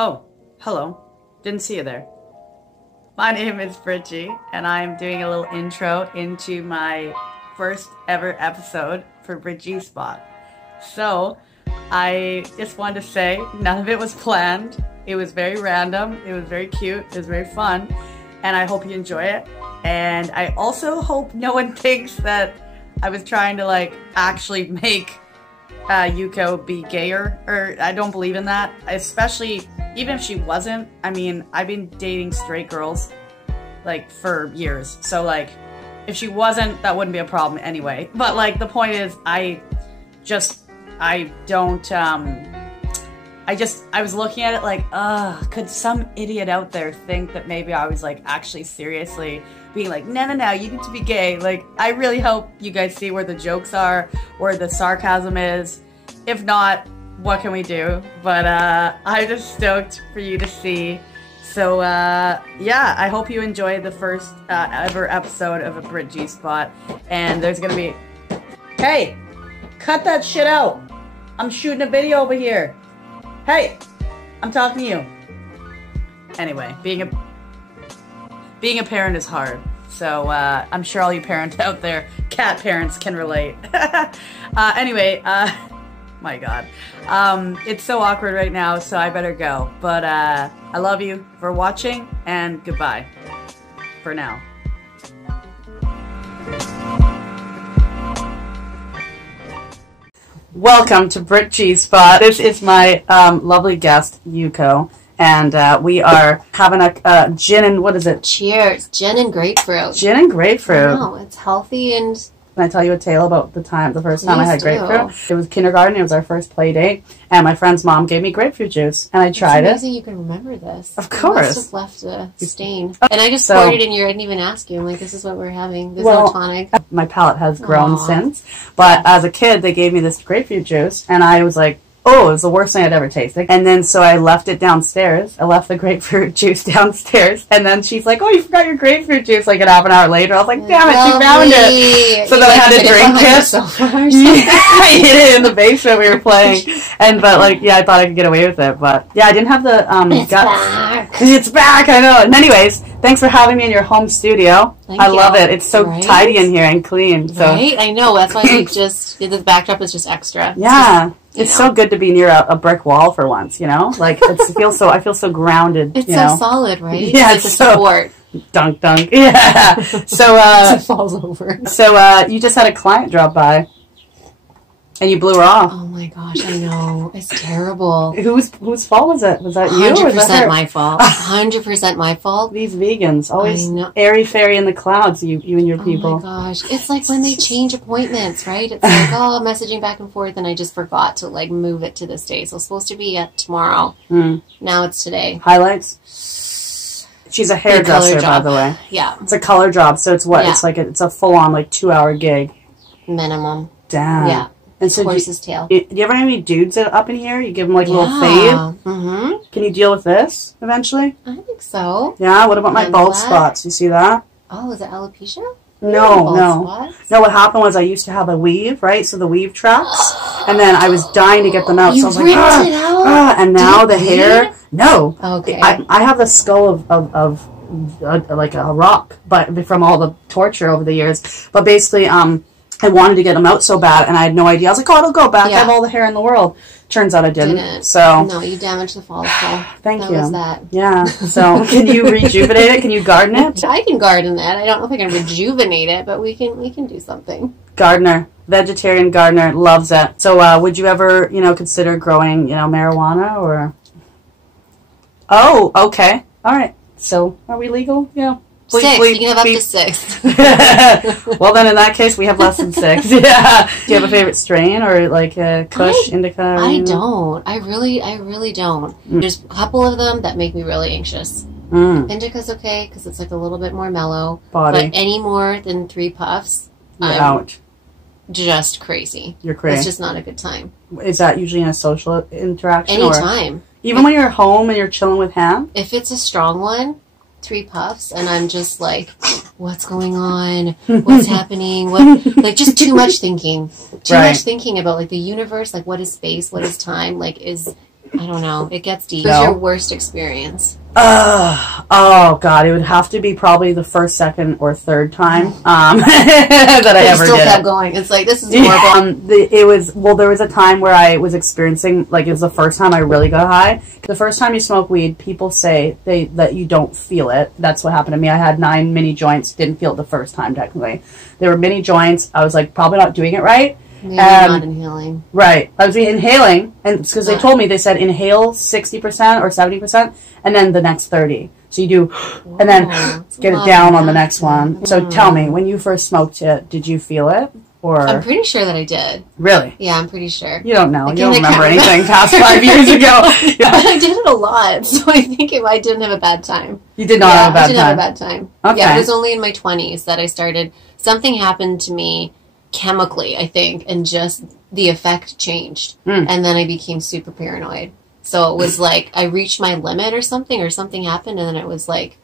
Oh, hello. Didn't see you there. My name is Brit G, and I'm doing a little intro into my first ever episode for Brit G Spot. So, I just wanted to say, none of it was planned. It was very random. It was very cute. It was very fun. And I hope you enjoy it. And I also hope no one thinks that I was trying to actually make Yuko be gayer, or I don't believe in that, especially even if she wasn't. I mean, I've been dating straight girls for years, so if she wasn't, that wouldn't be a problem anyway. But the point is, I was looking at it could some idiot out there think that maybe I was actually seriously being no, you need to be gay. I really hope you guys see where the jokes are, where the sarcasm is. If not, what can we do? But I'm just stoked for you to see. So yeah, I hope you enjoy the first ever episode of a Brit G Spot. And there's gonna be, hey, cut that shit out. I'm shooting a video over here. Hey, I'm talking to you. Anyway, being a parent is hard. So I'm sure all you parents out there, cat parents, can relate. Anyway, my God. It's so awkward right now, so I better go. But I love you for watching, and goodbye for now. Welcome to Brit G Spot. This is my lovely guest, Yuko. And we are having a gin and, what is it? Cheers. Gin and grapefruit. Gin and grapefruit. No, it's healthy and... Can I tell you a tale about the first time I had grapefruit? It was kindergarten. It was our first play date. And my friend's mom gave me grapefruit juice. And I tried it. It's amazing you can remember this. Of course. You must have left a stain. And I just poured it in your... I didn't even ask you. I'm like, this is what we're having. There's no tonic. My palate has grown since. But as a kid, they gave me this grapefruit juice. And I was like, oh, it was the worst thing I'd ever tasted. And then so I left it downstairs. I left the grapefruit juice downstairs. And then she's like, oh, you forgot your grapefruit juice a half an hour later. I was like, damn it, she found it. So then I had to drink it. Yeah, I hid it in the basement we were playing. But yeah, I thought I could get away with it. But yeah, I didn't have the it's back. It's back, I know. And anyways, thanks for having me in your home studio. I love it. It's so tidy in here and clean. So. Right? I know. That's why the backdrop is just extra. Yeah. It's so good to be near a brick wall for once, you know? I feel so grounded. It's so solid, right? Yeah, it's so support. Dunk dunk. Yeah. So it falls over. So you just had a client drop by and you blew her off. Oh my gosh, I know. It's terrible. Whose fault was it? Was that you? 100% my fault. 100% my fault. These vegans always airy-fairy in the clouds, you and your people. Oh my gosh. It's like when they change appointments, right? It's like, oh, messaging back and forth, and I just forgot to move it to this day. So it's supposed to be at tomorrow. Now it's today. Highlights? She's a hairdresser, by the way. Yeah. It's a color job, so it's what? Yeah. It's a full-on 2-hour gig. Minimum. Damn. Yeah. And so horse's tail. Do you ever have any dudes up in here? You give them a little fade? Mm-hmm. Can you deal with this eventually? I think so. Yeah? What about my bald spots? You see that? Oh, is it alopecia? No. No, what happened was I used to have a weave, right? So the weave tracks. And then I was dying to get them out. So I was like, and now the hair. No. Okay. I have the skull of a rock, but from all the torture over the years. But basically, I wanted to get them out so bad, and I had no idea. I was like, oh, it'll go back. I have all the hair in the world. Turns out I didn't. So no, you damaged the follicle. Thank you. That was that. Yeah. So can you rejuvenate it? Can you garden it? I can garden it. I don't know if I can rejuvenate it, but we can do something. Gardener. Vegetarian gardener. Loves it. So would you ever, consider growing, marijuana or... Oh, okay. All right. So are we legal? Yeah. Please, 6. You can have up to 6. Well, then in that case, we have less than 6. Yeah. Do you have a favorite strain or Kush, Indica? I don't. I really don't. There's a couple of them that make me really anxious. Indica's okay because it's a little bit more mellow. But any more than 3 puffs, I'm out. Just crazy. You're crazy. It's just not a good time. Is that usually in a social interaction? Anytime. Even when you're home and you're chilling with Ham? If it's a strong one, 3 puffs, and I'm just like, what's going on? What's happening? Just too much thinking. Too much thinking about the universe, what is space, what is time, is I don't know. It gets deep. What's your worst experience? Oh God, it would have to be probably the first, second, or third time that I ever did. Still kept going. It's like, this is horrible. There was a time where I was experiencing, like, it was the first time I really got high. The first time you smoke weed, people say that you don't feel it. That's what happened to me. I had 9 mini joints, didn't feel it the first time technically. They were mini joints. I was like, probably not doing it right. Maybe not inhaling. Right. I was inhaling, and because they told me, they said inhale 60% or 70%, and then the next 30. So you do, and then get it down on the next one. So tell me, when you first smoked it, did you feel it? Or I'm pretty sure that I did. Really? Yeah, I'm pretty sure. You don't know. You don't remember anything past 5 years ago. Yeah. I did it a lot, so I think I didn't have a bad time. You did not have a bad time? I didn't have a bad time. Okay. Yeah, it was only in my 20s that I started. Something happened to me chemically, I think, and just the effect changed. And then I became super paranoid. So it was like I reached my limit or something happened, and then it was like...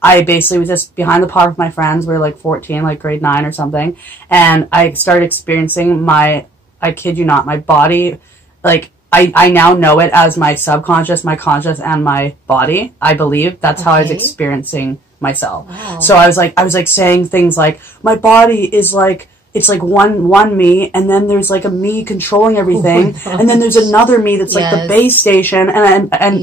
I basically was just behind the park with my friends. We were like 14, like grade 9 or something. And I started experiencing I kid you not, my body, like, I now know it as my subconscious, my conscious, and my body. I believe that's how I was experiencing myself. Wow. So I was like saying things like, my body is like, it's like one me, and then there's like a me controlling everything, and then there's another me that's like the base station, and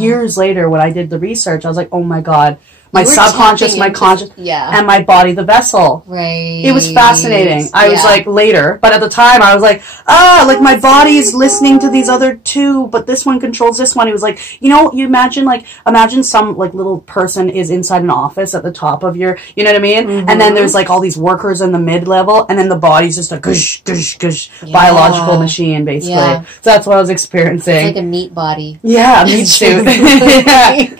years later when I did the research, I was like, oh my God, my subconscious, my conscious, and my body, the vessel. Right. It was fascinating. I was like, later, but at the time I was like, like my body's listening to these other two, but this one controls this one. It was like, you imagine some like little person is inside an office at the top of your, you know what I mean? And then there's like all these workers in the mid-level, and then the body's just a gush, gush, gush, biological machine, basically. So that's what I was experiencing. It's like a meat body. Yeah, a meat suit.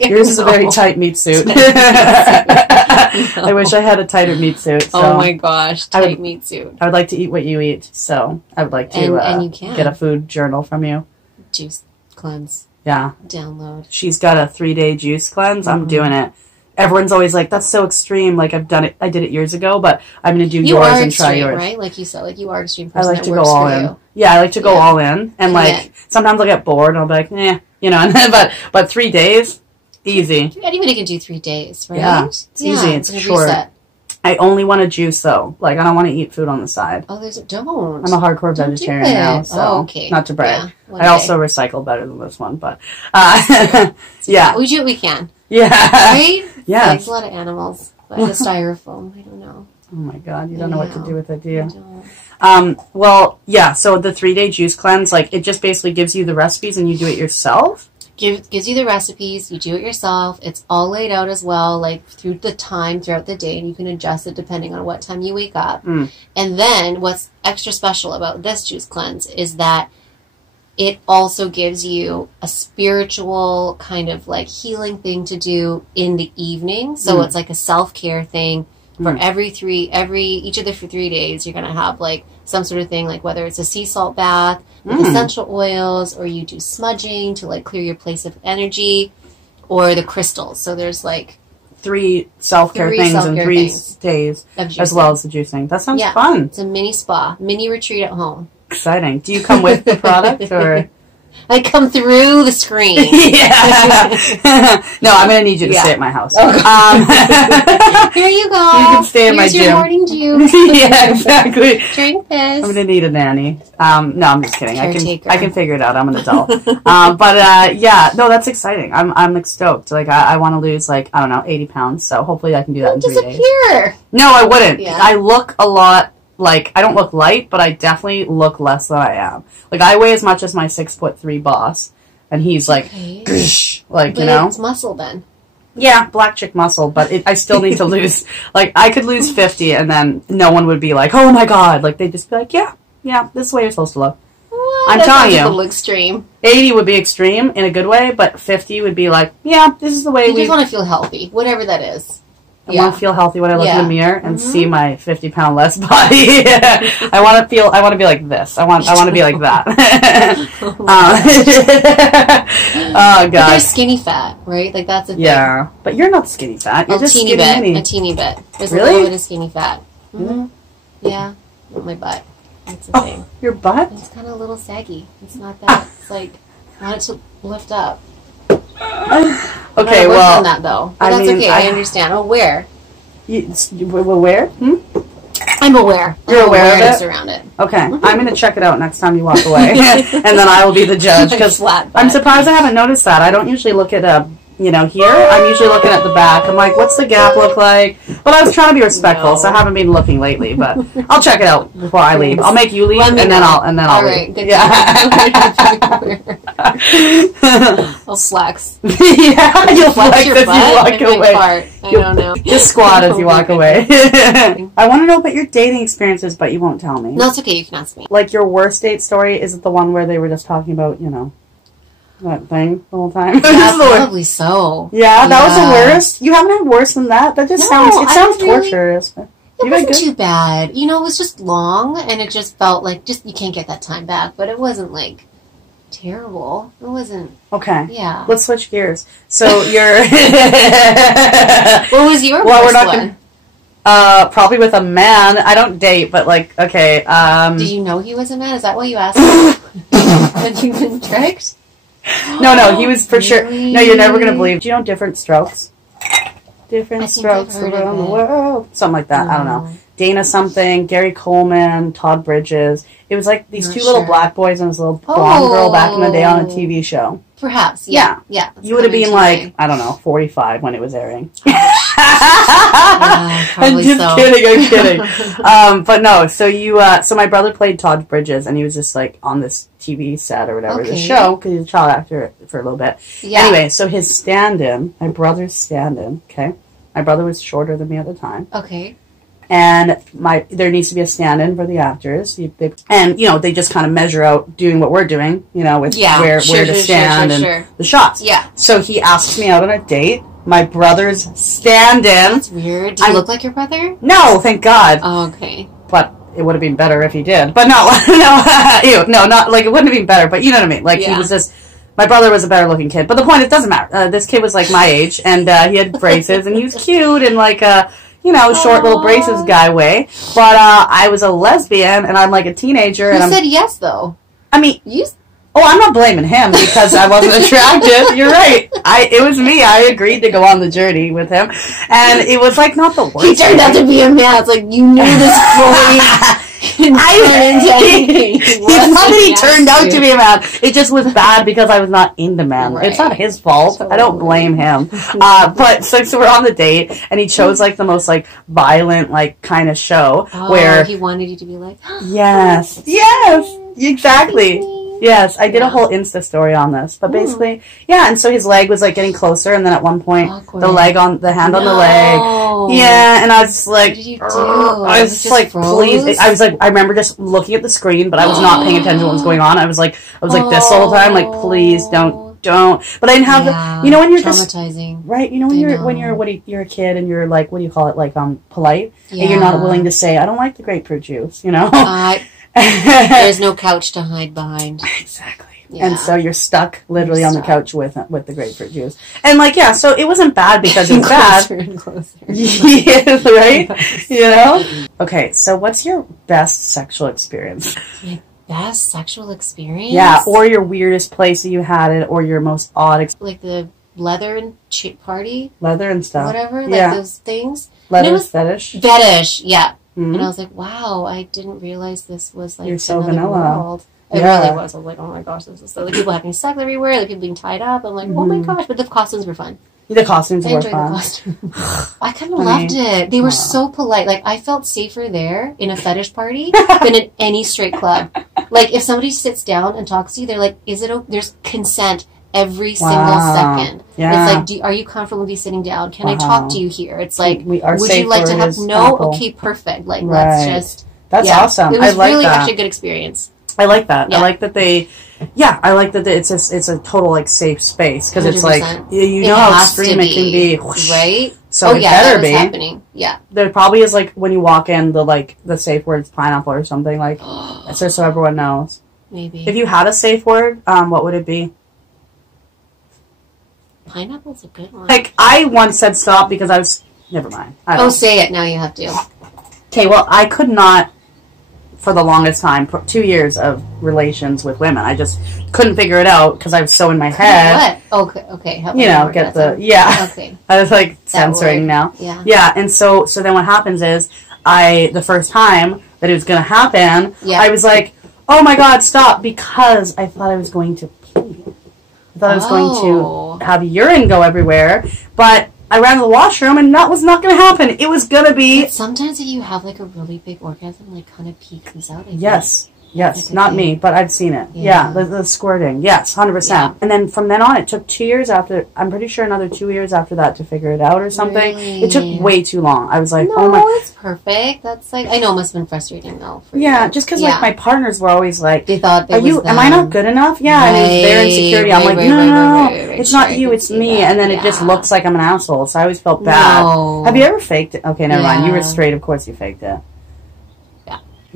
Yours is a very tight meat suit. I wish I had a tighter meat suit. So oh my gosh, tight meat suit. I would like to eat what you eat, so I would like to and you can. Get a food journal from you. Juice cleanse. Yeah. Download. She's got a 3-day juice cleanse. I'm doing it. Everyone's always like, that's so extreme. Like, I've done it. I did it years ago, but I'm going to do yours and try yours. Right? Like you said, like you are extreme person. I like to go all in. Yeah, I like to go all in. And like, sometimes I'll get bored and I'll be like, you know, but 3 days, easy. Anybody can do 3 days, right? Yeah, it's easy. It's short. Reset. I only want to juice though. Like, I don't want to eat food on the side. Oh, don't. I'm a hardcore vegetarian now, so not to brag. Yeah, I also recycle better than this one, but yeah. We do what we can. Yeah. Right? Yeah. Like a lot of animals. But the styrofoam, I don't know. Oh my God, you don't know what to do with it, do you? Well, yeah, so the 3-day juice cleanse, like, it just basically gives you the recipes and you do it yourself? Gives you the recipes, you do it yourself. It's all laid out as well, like through the time throughout the day, and you can adjust it depending on what time you wake up. And then what's extra special about this juice cleanse is that it also gives you a spiritual kind of like healing thing to do in the evening. So it's like a self-care thing. For each of the 3 days, you're going to have like some sort of thing, like whether it's a sea salt bath with essential oils, or you do smudging to like clear your place of energy, or the crystals. So there's like 3 self-care things in 3 days, as well as the juicing. That sounds fun. It's a mini spa, mini retreat at home. Exciting. Do you come with the product, or? I come through the screen. No, I'm going to need you to stay at my house. Okay. Here you go. You can stay in my gym. Here's your morning juice. Yeah, exactly. Drink this. I'm going to need a nanny. No, I'm just kidding. I can figure it out. I'm an adult. No, that's exciting. I'm stoked. Like, I want to lose, like, I don't know, 80 pounds. So hopefully I can do that in 3 days. Disappear. No, I wouldn't. Yeah. I look a lot. Like, I don't look light, but I definitely look less than I am. Like, I weigh as much as my 6'3" boss, and he's like, like, you know? It's muscle then. Yeah, black chick muscle, but I still need to lose, like, I could lose 50, and then no one would be like, oh my God. Like, they'd just be like, yeah, this is the way you're supposed to look. Well, I'm telling you. That's a little extreme. 80 would be extreme in a good way, but 50 would be like, yeah, this is the way you just want to feel healthy, whatever that is. I want to feel healthy when I look in the mirror and see my 50-pound less body. I want to be like this. I want to be like that. Oh God. But there's skinny fat, right? Like that's a thing. Yeah, but you're not skinny fat. You're just skinny mini. A teeny bit. There's really? a little bit of skinny fat. Yeah, my butt. That's the thing. Your butt? It's kind of a little saggy. It's not that. It's like I want it to lift up. Okay, well, on that though. But that's okay. I understand. I'm aware. Aware? I'm aware. You're aware of it? Around it. Okay, I'm going to check it out next time you walk away, and then I will be the judge, because I'm surprised I haven't noticed that. I don't usually look at here. I'm usually looking at the back. I'm like, what's the gap look like? But I was trying to be respectful, so I haven't been looking lately. But I'll check it out before I leave. I'll make you leave, and then I'll leave. Good. Yeah. I'll flex. Yeah, you'll flex if you walk away. I don't know. Just squat as you walk away. I want to know about your dating experiences, but you won't tell me. No, it's okay. You can ask me. Like your worst date story, is it the one where they were just talking about, that thing the whole time? Yeah, probably so. Yeah, that was the worst? You haven't had worse than that? That just sounds torturous. It wasn't too bad. It was just long, and it just felt like you can't get that time back, but it wasn't like terrible. It wasn't. Okay. Yeah. Let's switch gears. So you're... What was your worst one? Probably with a man. I don't date, but okay. Did you know he was a man? Is that why you asked him? Had you been tricked? No, he was for sure. No, you're never going to believe. Do you know Different Strokes? Different Strokes around the world. Something like that. I don't know. Dana something, Gary Coleman, Todd Bridges. It was like these two little black boys and this little blonde girl back in the day on a TV show. Perhaps. Yeah. You would have been I don't know, 45 when it was airing. I'm just kidding. But no, so so my brother played Todd Bridges, and he was just on this TV set or whatever, the show, because he's a child actor for a little bit. Yeah. Anyway, so his stand-in, my brother's stand-in, okay? My brother was shorter than me at the time. Okay. And there needs to be a stand-in for the actors. They just kind of measure out doing what we're doing, with where to stand and the shots. Yeah. So he asked me out on a date. My brother's stand-in. That's weird. Do you look like your brother? No, thank God. Oh, okay. But it would have been better if he did. But no, it wouldn't have been better, but you know what I mean. He was just... My brother was a better-looking kid. But the point, it doesn't matter. This kid was my age, and he had braces, and he was cute, and short little braces guy way. But I was a lesbian, and I'm a teenager. Who said yes, though? I mean... I'm not blaming him because I wasn't attractive. You're right. It was me. I agreed to go on the journey with him. And it was not the worst. He turned out to be a man. It's you knew this boy. He turned out to be a man. It just was bad because I was not into men. Right. It's not his fault. Totally. I don't blame him. But so we're on the date, and he chose the most violent kind of show where he wanted you to be yes, exactly. Yes, I did a whole Insta story on this, but basically, and so his leg was getting closer, and then at one point, the hand on the leg, and I was just what did you do? I was just please, I was I remember just looking at the screen, but I was not paying attention to what was going on. I was this the whole time, please don't, but I didn't have the, when you're traumatizing. Just, right, when you're a kid, and you're what do you call it, polite, and you're not willing to say, I don't like the grapefruit juice, There's no couch to hide behind. Exactly. Yeah. And so you're stuck literally on the couch with the grapefruit juice. And so it wasn't bad because it was bad. Closer and closer. Yes, right? Okay, so what's your best sexual experience? My best sexual experience? Yeah, or your weirdest place that you had it, or your most odd experience. The leather and party? Leather and stuff. Whatever, those things. Leather fetish? Fetish, yeah. Mm-hmm. And I was wow, I didn't realize this was You're so another vanilla. World. It really was. I was oh my gosh, this is so... people having sex everywhere, people being tied up. I'm oh my gosh, but the costumes were fun. The costumes were fun. The costumes. I kind of loved it. They were so polite. I felt safer there in a fetish party than in any straight club. If somebody sits down and talks to you, they're there's consent every single second. Yeah. It's are you comfortable with me sitting down? Can I talk to you here? It's would you like to have okay, perfect. Let's just That's awesome. It was really actually a good experience. I like that. Yeah. I like that it's a total safe space because it's you know how extreme it can be, right? So it better be happening. Yeah, there probably is when you walk in the safe word is pineapple or something it's just so everyone knows. Maybe if you had a safe word, what would it be? Pineapple's a good one. I once said stop because I was... Never mind. Say it. Now you have to. Okay, well, I could not for the longest time, 2 years of relations with women. I just couldn't figure it out because I was so in my head. What? Okay. Help you know, get the Okay. I was like censoring now. Yeah, and so then what happens is the first time that it was going to happen, I was like, oh my God, stop, because I thought I was going to pee. I thought I was going to have urine go everywhere, but I ran to the washroom and that was not going to happen. It was going to be... But sometimes if you have like a really big orgasm, like kind of pee comes out. Yes. Yes, like not me, but I've seen it. Yeah, the squirting. Yes, 100%. Yeah. And then from then on, it took 2 years after, I'm pretty sure another 2 years after that to figure it out or something. Really? It took way too long. I was like, no, oh my... it's perfect. That's like, I know it must have been frustrating though. For you. Just because like my partners were always like, they thought am I not good enough? Yeah, and it's their insecurity. I'm like, no, it's not you, it's me. And then it just looks like I'm an asshole, so I always felt bad. No. Have you ever faked it? Okay, never mind. You were straight, of course you faked it.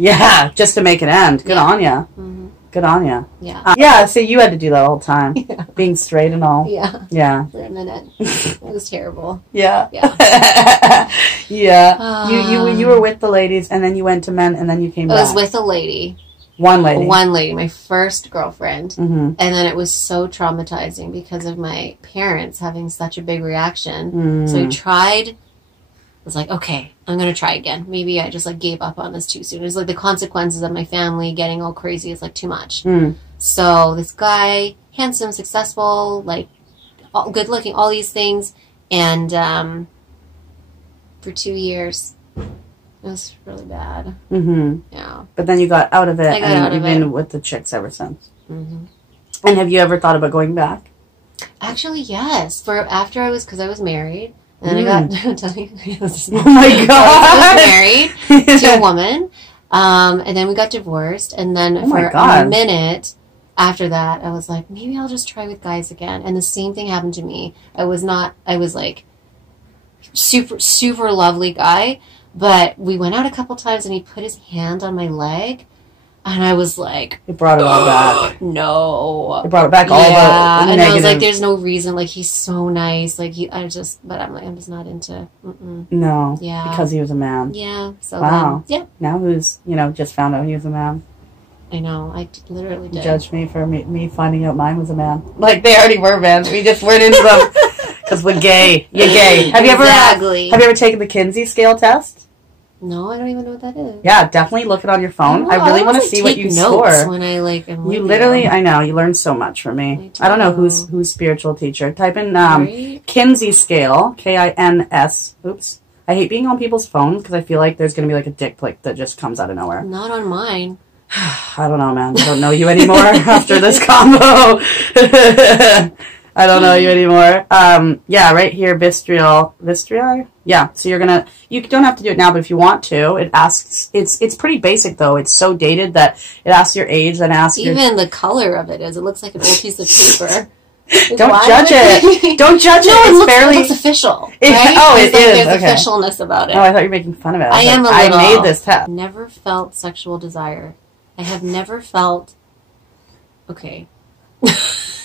Yeah, just to make it end. Good on ya. Mm-hmm. Good on ya. Yeah. So you had to do that all the time, being straight and all. Yeah. For a minute, it was terrible. Yeah. You were with the ladies, and then you went to men, and then you came back. I was with a lady. One lady, my first girlfriend, and then it was so traumatizing because of my parents having such a big reaction. So I tried. Was like, okay, I'm gonna try again. Maybe I just like gave up on this too soon. It was like the consequences of my family getting all crazy is like too much. So this guy, handsome, successful, like good looking, all these things, and for 2 years, it was really bad. Yeah, but then you got out of it, and you've been with the chicks ever since. And have you ever thought about going back? Actually, yes. Because I was married. And then I got, oh my God, I was married to a woman, and then we got divorced, and then for a minute after that, I was like, maybe I'll just try with guys again, and the same thing happened to me. I was like, super, super lovely guy, but we went out a couple times, and he put his hand on my leg, and I was like... It brought it all back. No. It brought it back all the and negative. I was like, there's no reason. Like, he's so nice. Like, but I'm like, I'm just not into... No. Yeah. Because he was a man. Yeah. So wow. Then, yeah. Now who's, just found out he was a man. I know. I literally did. Judge me for me finding out mine was a man. Like, they already were men. We just weren't into them. Because we're gay. You're gay. Have you ever taken the Kinsey scale test? No, I don't even know what that is. Yeah, definitely look it on your phone. I really want to see what you score. When I you literally, I know, you learn so much from me. I don't know who's spiritual teacher. Type in Kinsey scale, Kins. Oops. I hate being on people's phones because I feel like there's going to be like a dick pic that just comes out of nowhere. Not on mine. I don't know, man. I don't know you anymore after this combo. I don't know you anymore. Yeah, right here, Vistriol. Yeah, so you don't have to do it now, but if you want to, it asks, it's pretty basic though. It's so dated that it asks your age and asks even the color of it looks like an old piece of paper. Don't judge it. Don't judge it. It looks official. Right? It is. There's officialness about it. Oh, I thought you were making fun of it. I made this test. Never felt sexual desire. I have never felt... Okay.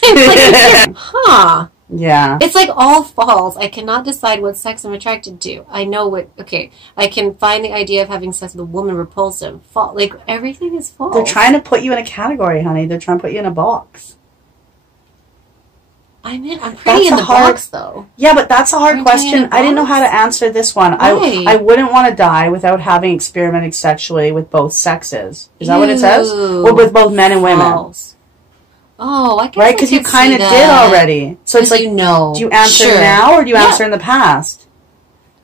Huh. Yeah. It's like all false. I cannot decide what sex I'm attracted to. I know what... Okay. I can find the idea of having sex with a woman repulsive. Like, everything is false. They're trying to put you in a category, honey. They're trying to put you in a box. I'm pretty in the box, though. Yeah, but that's a hard question. I didn't know how to answer this one. I wouldn't want to die without having experimented sexually with both sexes. Is that what it says? Or with both men and women? Oh, I guess right, because you kind of did already. So it's like, do you answer now or do you answer in the past?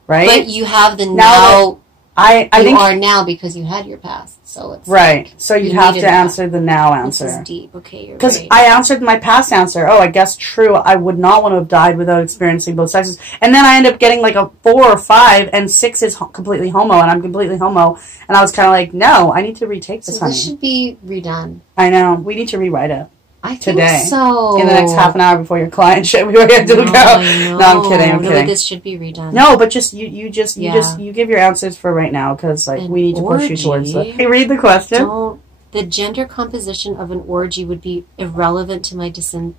Right? But you have the now. I think you are now because you had your past. So it's right. Like, so you have to answer the now answer. This is deep. Okay, you're because right. I answered my past answer. Oh, I guess true. I would not want to have died without experiencing both sexes. And then I end up getting like a 4 or 5, and 6 is completely homo, and I'm completely homo. And I was kind of like, no, I need to retake this. This should be redone. I know. We need to rewrite it. I think today. So. In the next half an hour before your client should we have to go. No, I'm kidding. I'm kidding. This should be redone. No, but just you give your answers for right now because like we need to push you towards it. Hey, read the question. The gender composition of an orgy would be irrelevant to my decision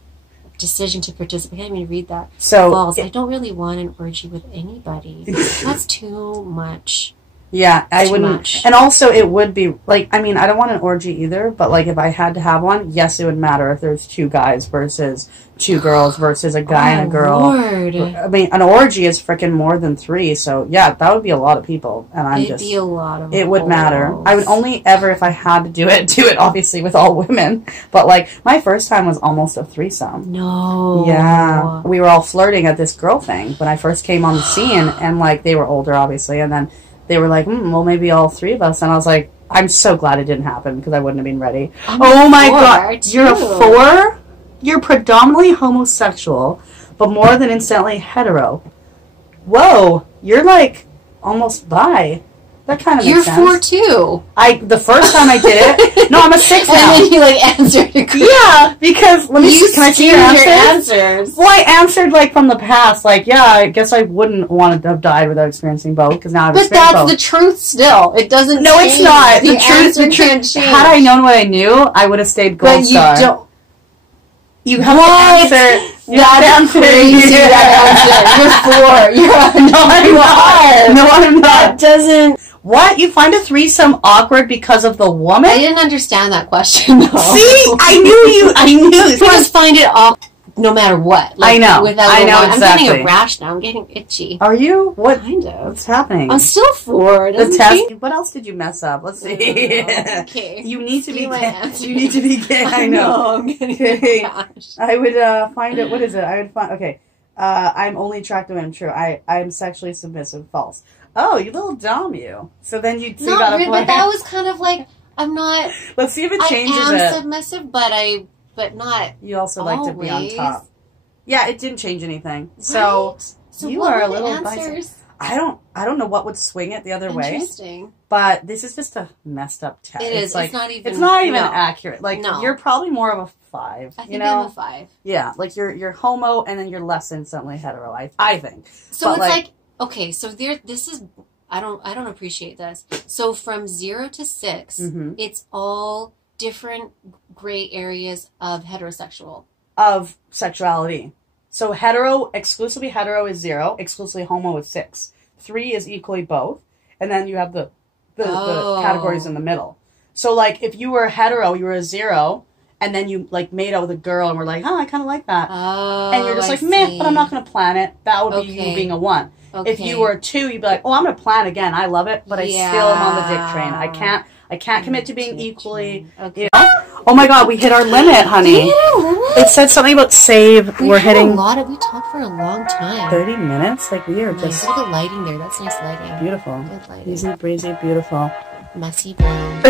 to participate. I can't even read that. So false. I don't really want an orgy with anybody. That's too much. Yeah, I Too wouldn't. much. And also, it would be, like, I mean, I don't want an orgy either, but, like, if I had to have one, yes, it would matter if there's 2 guys versus 2 girls versus a guy and a girl. Lord. I mean, an orgy is freaking more than 3, so, yeah, that would be a lot of people. And It'd be a lot of it would matter. balls. I would only ever, if I had to do it obviously with all women. But, like, my first time was almost a threesome. No. Yeah. We were all flirting at this girl thing when I first came on the scene, and, like, they were older, obviously, and then they were like, well, maybe all 3 of us. And I was like, I'm so glad it didn't happen because I wouldn't have been ready. Oh my God. Too. You're a 4? You're predominantly homosexual, but more than instantly hetero. Whoa. You're like almost bi. That kind of makes sense. You're 4 too. The first time I did it. No, I'm a 6 now. And then you like answered. Yeah, because let me see. Can I see your answers? Well, I answered like from the past. Like, yeah, I guess I wouldn't want to have died without experiencing both because now I've experienced both. But that's the truth. Still, it doesn't. No, change. it's not. The truth. answer can't change. Had I known what I knew, I would have stayed gold star. But you don't. You have to answer. That's crazy. That answer. You're 4. You're no, I'm not. No, I'm not. That doesn't. What? You find a threesome awkward because of the woman? I didn't understand that question, though. See? I knew. You just find it awkward no matter what. Like, I know. I know exactly. I'm getting a rash now. I'm getting itchy. Are you? What? Kind of. What's happening? I'm still 4. The test. What else did you mess up? Let's see. Okay. You need to be gay. You need to be gay. I know. I'm getting a rash. I would find it. What is it? I would find. Okay. I'm only attracted when I'm true. I'm sexually submissive. False. Oh, you little dom, you. So then you got a but that was kind of like, I'm not. Let's see if it changes it. I am submissive, but not. You also always. like to be on top. Yeah, it didn't change anything. So you are a little. I don't know what would swing it the other way. Interesting. But this is just a messed up test. It is. Like, it's not even accurate. Like you're probably more of a 5. I think I'm a 5. Yeah, like you're homo and then you're less instantly hetero. I think. So but it's like okay. So this is. I don't appreciate this. So from 0 to 6, it's all different gray areas of heterosexual. Of sexuality. So exclusively hetero is 0, exclusively homo is 6. 3 is equally both, and then you have the categories in the middle. So like if you were hetero, you were a 0, and then you like made out with a girl and were like, I kind of like that. Oh, and you're just like, meh, but I'm not going to plan it. That would be you being a 1. Okay. If you were a 2, you'd be like, oh, I'm going to plan again. I love it, but I still am on the dick train. I can't commit to being equally. Okay. You know? Oh my God, we hit our limit, honey. We hit our limit? It said something about save. We're hitting. We talked for a long time. 30 minutes? Like we are just. Look at the lighting there. That's nice lighting. Beautiful. Good lighting. Easy breezy, beautiful. Messy brown.